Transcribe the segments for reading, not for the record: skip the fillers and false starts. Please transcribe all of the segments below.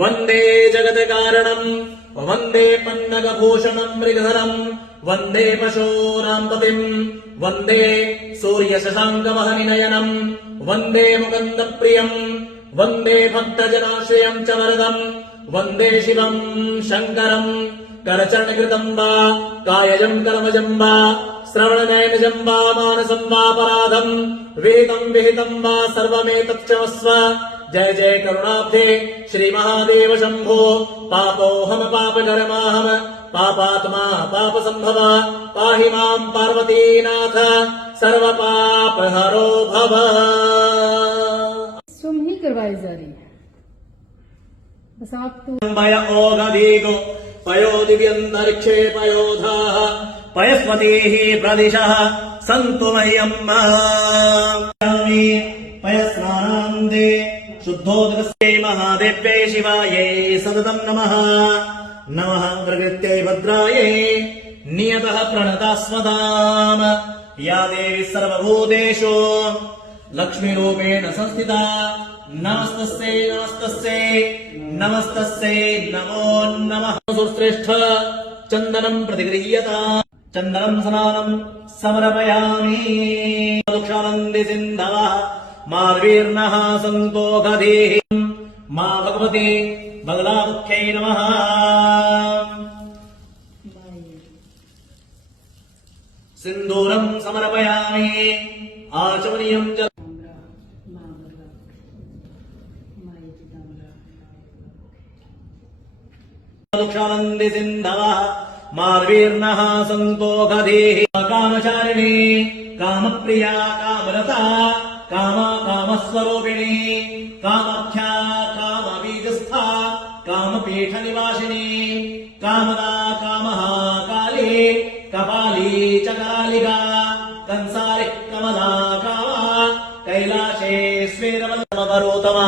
वन्दे जगत्कारणम् वन्दे पन्नगभूषणम् मृगधरम् वन्दे पशूनाम् पतिम् वन्दे सूर्यशशाङ्कवहनिनयनम् वन्दे मुकुन्दप्रियम् वन्दे भक्तजनाश्रयम् च वरदम् वन्दे शिवम् शङ्करम् करचरणकृतम् वा कायजम् कर्मजम् वा श्रवणनयनजम् वा मानसम् वापराधम् वेदम् विहितम् वा सर्वमेतच्चमस्व। जय जय करुणाब्धे श्रीमहादेव शम्भो। पापोऽहम पापकर्माहम पापात्मा पापसम्भव पाहि माम् पार्वतीनाथ सर्वपापहरो भव। स्वयं ही करवाई जा रही है, बस आप तो पय ओगदीगो पयो दिव्यन्तरिक्षे पयोधाः पयस्पतिः प्रदिशः सन्तु मह्यम् पयस्नानान्दे शुद्धोदकस्यै महादेव्यै शिवायै सततं नमः। नमः प्रकृत्यै भद्रायै नियतः प्रणतास्मदाम्। या देवी सर्वभूतेषु लक्ष्मीरूपेण संस्थिता नमस्तस्यै नमस्तस्यै नमस्तस्यै नमो नमः। सुश्रेष्ठ चन्दनं प्रतिगृह्यता चन्दनं स्नानं समर्पयामि। दुःखानन्दि सिन्धवः मार्वीर्णः सन्तोषधीः मा भगवती बगलामुख्यै नमः। सिन्दूरं समर्पयामि आचमनीयं च दुःखानन्दि सिन्धवः मार्वीर्णः सन्तोषधीः कामचारिणी कामप्रिया कामरता कामस्वरूपिणी कामाख्या कामबीजस्था कामपीठनिवासिनी कामदा कामहाकाली कपाली च करालिका कंसारि कमला कामा कैलाशेश्वेरवल्लभरोतम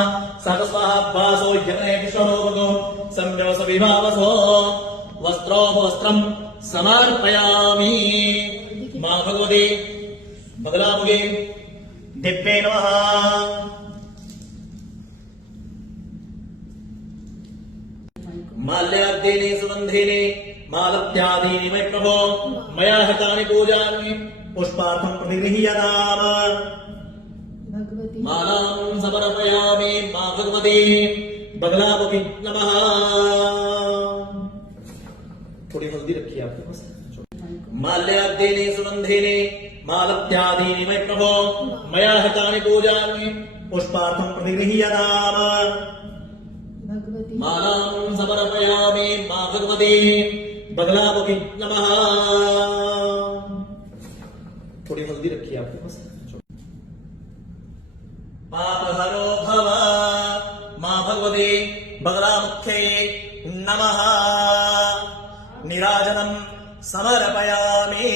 सकस्वाभासो यज्ञेश्वरो संव्यवस विभावसो वस्त्रोपवस्त्रं समर्पयामि। मा भगवती बगलामुखे दिव्ये नमः। माल्याद्येने सुगन्धेने मालत्यादीनि मयि प्रभो मया हतानि पूजानि पुष्पार्थं प्रतिगृह्यताम्। मालां समर्पयामि मा भगवती बगलामुखी नमः। थोड़ी हल्दी रखिए आपके पास। माल्याद्येने सुगन्धेने मालत्यादीनि मयि प्रभो मया हतानि पूजानि पुष्पार्थं प्रतिगृह्यताम्। मालां समर्पयामि मा भगवती बगलामुखी नमः। थोड़ी हल्दी रखिए आपके पास। पापहरो भव मा भगवती बगलामुख्यै नमः। नीराजनं समर्पयामि।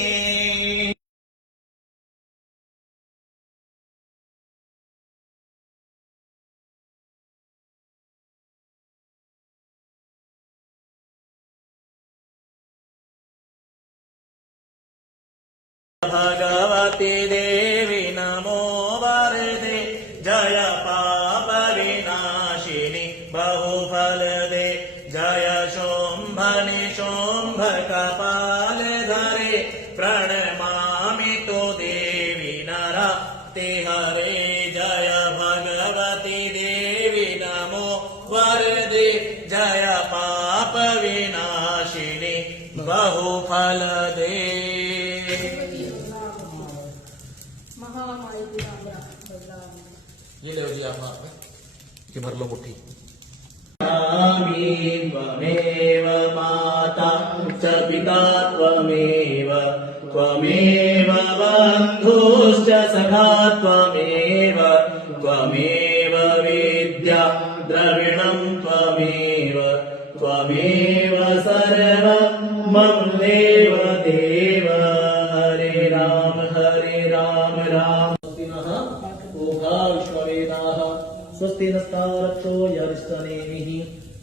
भगवती देवी नमो वरदे जय पाप विनाशिनी बहुफल दे जय शोम्भनि शोम्भ कपाल धरे प्रणमामि तो देवी नरते हरे। जय भगवती देवी नमो वरदे जय पाप विनाशिनी बहुफल दे। ये लो जी आप ये भर लो मुट्ठी। त्वमेव माता च पिता त्वमेव त्वमेव बन्धुश्च सखा त्वमेव त्वमेव विद्या द्रविणं त्वमेव त्वमेव सर्वं मम देव देव। हरे राम राम स्वस्ति नस्तारक्षो यरिष्ठनेमिः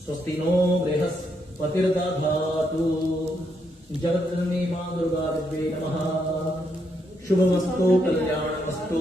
स्वस्ति नो बृहस्पतिर्दधातु। जगद्जननी मां दुर्गा देवी नमः। शुभमस्तु कल्याणमस्तु।